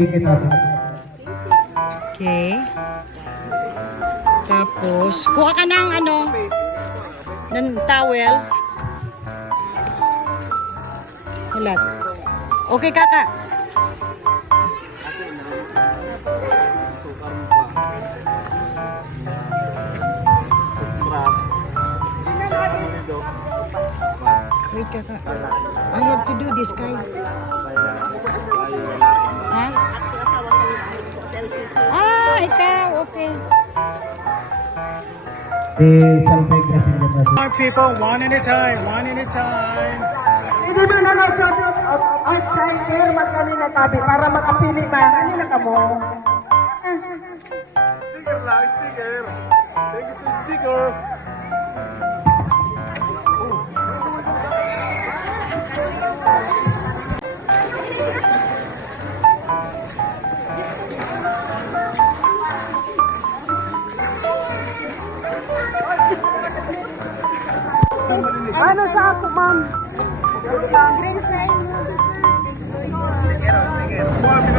paligid natin. Okay. Tapos, kuha ka ng ano, ng towel. Ulat. Okay, kaka. Wait, kaka. I have to do this, Kai. Ha? Ah, ikaw. Okay. The self-aggressive natin. People, one at a time, one at a time. Hindi ba na nag-job outsider magkanina tabi para makapili ba? Kanina ka mo. Sticker lang, sticker. Take it to sticker. Ano sa ako, ma'am?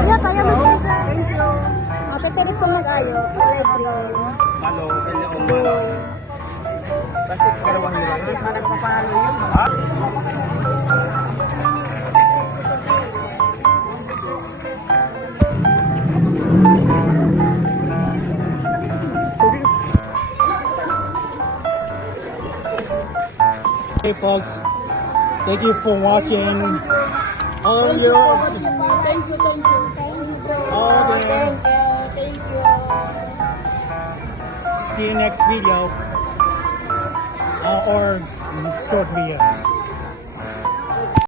Yeah, kaya mo siya. Thank you. Matatarik ko mag-ayo. Malo, kanya o malo. Kasi karawang nila. Nagpapalo yun. Hey folks, thank you for watching. All Thank you for watching me. Thank you, thank you. Thank you, bro. Okay. Thank you. See you next video or short video.